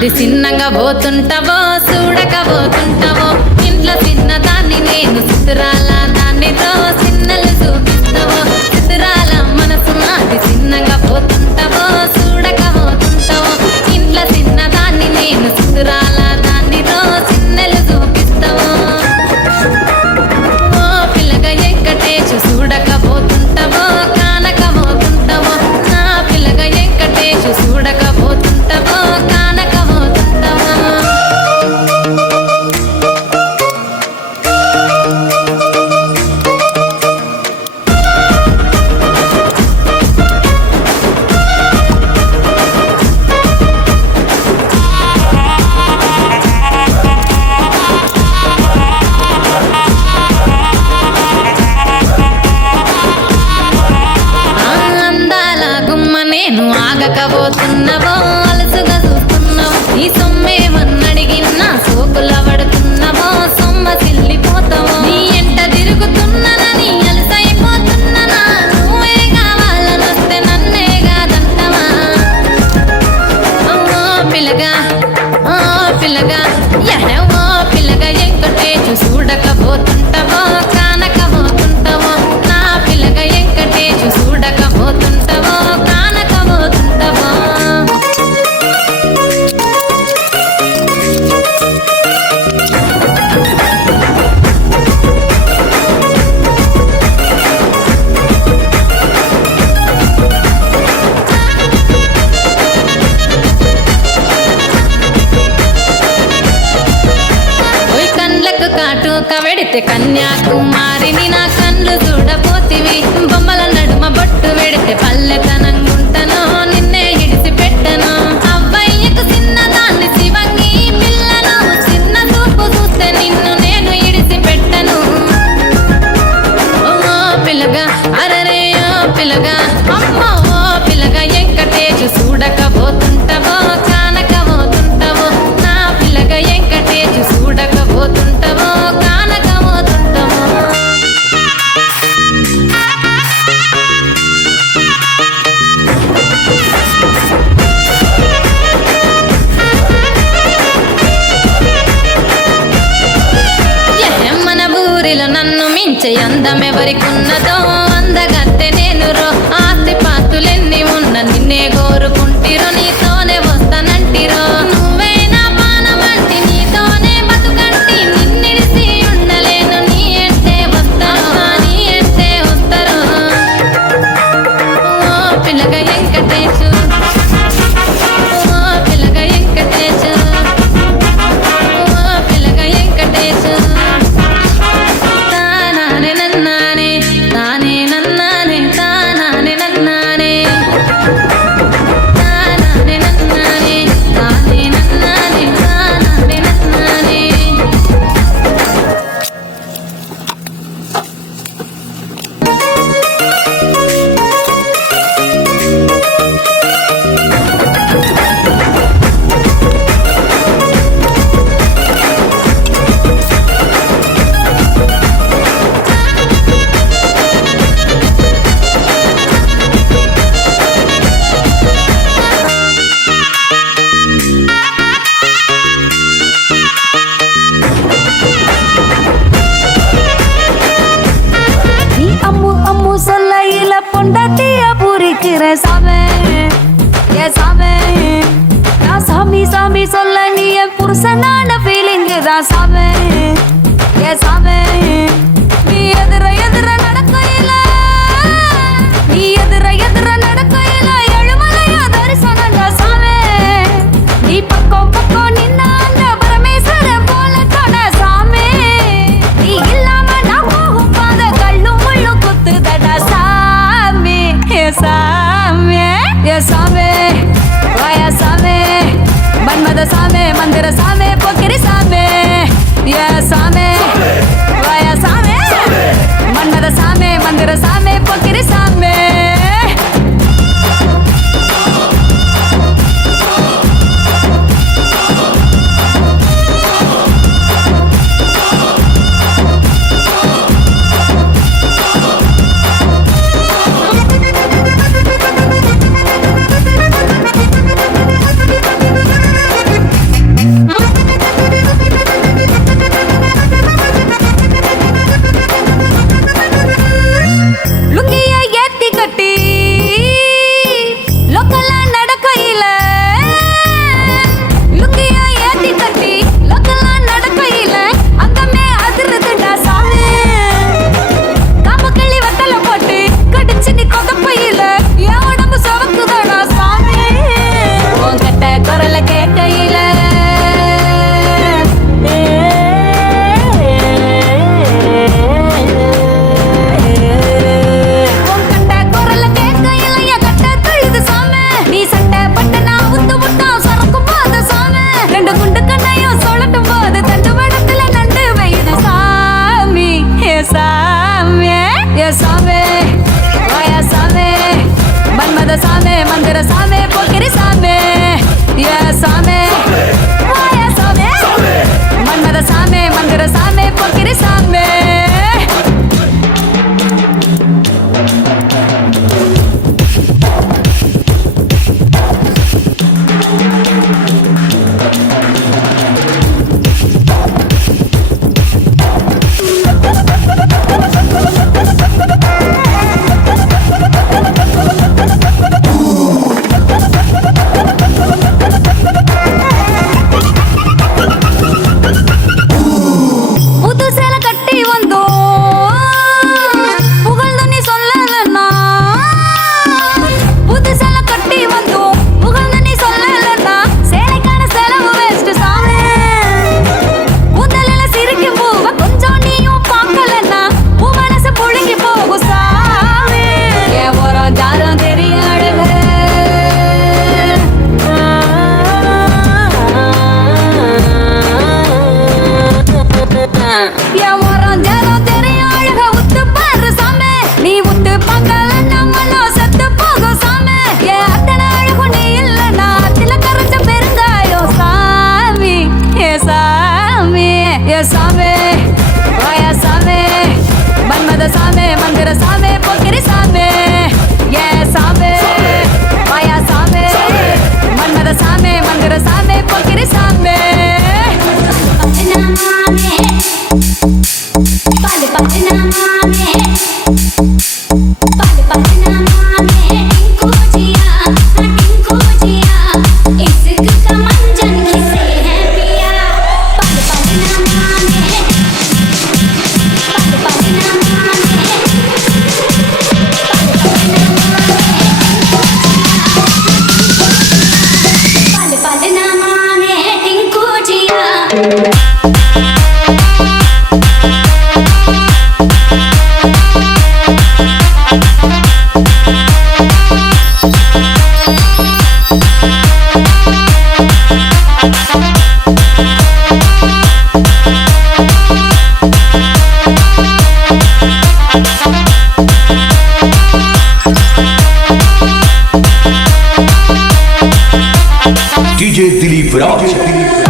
అది చిన్నగా పోతుంటావో చూడకపోతుంటావో ఇంట్లో చిన్నదాన్ని నేను చిత్రాల దాన్నితో చిన్నలు చూపిస్తావో చిత్రాల మనసు అది చిన్నగా పోతుంటావో చూడకపోతుంటావో ఇంట్లో చిన్నదాన్ని నేను చిత్రాల దాన్నితో చిన్నలు చూపిస్తావో ఓ పిల్లగా వెంకటేశు చూడకపోతుంటావో కానకపోతుంటావో నా పిల్లగా వెంకటేశు చూడకపోతుంటావో కానకపోతుంటావో అందాల గుమ్మ నేను ఆగకపోతున్నావో అలసుగా చూస్తున్నావు ఈ సొమ్మేమన్నడిగినా సోకుల పడుతున్నావో సొమ్మ సిల్లిపోతావో నీ ఎంట తిరుగుతున్నానని అలసైపోతున్నానా నువ్వే కావాలనొస్తే నన్నే కాదంటవా ఓ పిల్లగా ఓ పిల్లగా ఓ పిల్లగా వెంకటేశు చూడకపోతుంటావో కానకపోతుంటావో నా పిల్లగా వెంకటేశు చూడకపోతుంటావో కానకపోతుంటావో ఓయ్ కండ్లకు కాటు కవెడితే కన్యాకుమారిని నా కళ్ళు చూడపోతివి బొమ్మల నడుమ బొట్టు వెడితే పల్లెతనంగుంటను నిన్నే ఇడిసి పెట్టను అవ్వయ్యకు చిన్నదాన్ని శివంగి పిల్లను చిన్న చూపు చూస్తే నిన్ను నేను ఇడిసి పెట్టను ఓ పిల్లగా అరరే ఓ పిల్లగా అమ్మ ఓ పిల్లగా వెంకటేశు చూడకపోతుంటావో కానకపోతుంటావో నా పిల్లగా వెంకటేశు చూడకపోతుంటావో కానకపోతుంటావో మన ఊరిలో నన్ను మించే అందం ఎవరికున్నదో అందగత్తె నేను రో ఆస్తి పాస్తులెన్ని ఉన్న నిన్నే కోరుకుంటిరో నీతోనే వస్తానంటిరో నువ్వే నా పానమంటి నీతోనే బతుకంటి నిన్నిడిసి ఉండలేను నీ అంటే వస్తాను నీ అంటే వస్తారు ఓ పిల్లగా వెంకటేశు ఓ పిల్లగా వెంకటేశు ఓ పిల్లగా వెంకటేశు తానానే నన్నానే తానే నన్నానే తానానే నన్నానే తానానే నన్నానే తానే నన్నానే తానానే నన్నానే நீ அம்மு அம்மு சொல்ல இல பொண்டாட்டிய பூரிக்கிற சாமி ஏ சாமி நான் சாமி சாமி சொல்ல நீ என் புருஷனான ஃபீலிங்கு தான் சாமி ஏ சாமி நீ எதிர எதிர நடக்கையில நீ எதிர எதிர நடக்கையில எழுமலையா தரிசனங்க சாமி நீ பக்கம் பக்கம் நின்ன அந்த பரமேஸ்வரன் போல தொட சாமி நீ இல்லாம நான் போகும் பாத கள்ளு முள்ளு குத்துதடா சாமி ஏ சாமி ஏ சாமி வாயா சாமி மன்மத சாமி மந்திர சாமி பொக்கிரி சாமி ஏ சாமி வாயா சாமி மன்மத சாமி மந்திர சாமி பொக்கிரி சாமி मंदिर सामे पोखरी सामे ये सामे वाया सामे मन्मद सामे मंदिर सामे पोखरी सामे सामे वाया सामे मन्मद सामे मंदिर सामे पोखरी सामे ये सामे वाया सामे मन्मद सामे मंदिर सामे पोखरी सामे DJ Dilip Raj.